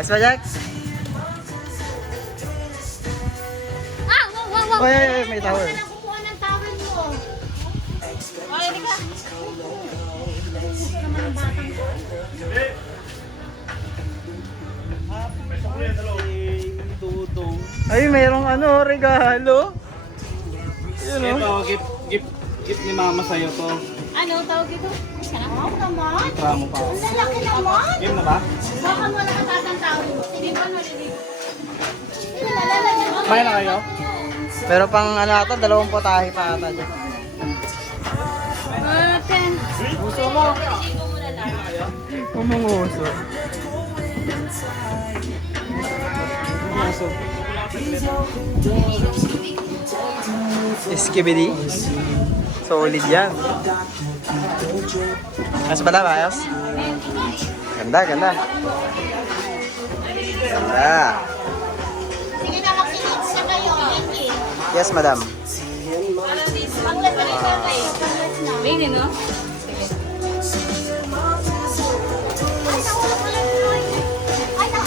Ayos ba, Jax? Wow. Ay, may tower. Wala na kukuha ng towel mo. Ay, hindi ka. Gusto naman ang batang ko. Ay, mayroong ano, regalo. Yun, oh. Ito, gift ni mama sa'yo to. Ano, tawag ito? Wow naman. Try mo pa. Ang lalaki naman. Game na ba? Baka mo nakatatang tawel mo. Sige ba, naliligo? Nalalagyan mo. Kumain na kayo? Pero pang ano ata, 20 putahe pa ata dyan. 10. Gusto mo? Ligo mo na lang. Umunguso. Skibidi. Solid yan. Ayos ba na? Ayos? Ganda, ganda. Ganda. Sige na, mag-inits na kayo. Benji. Yes, madam. Panglas na rin kayo. Panglas na. Bini, no?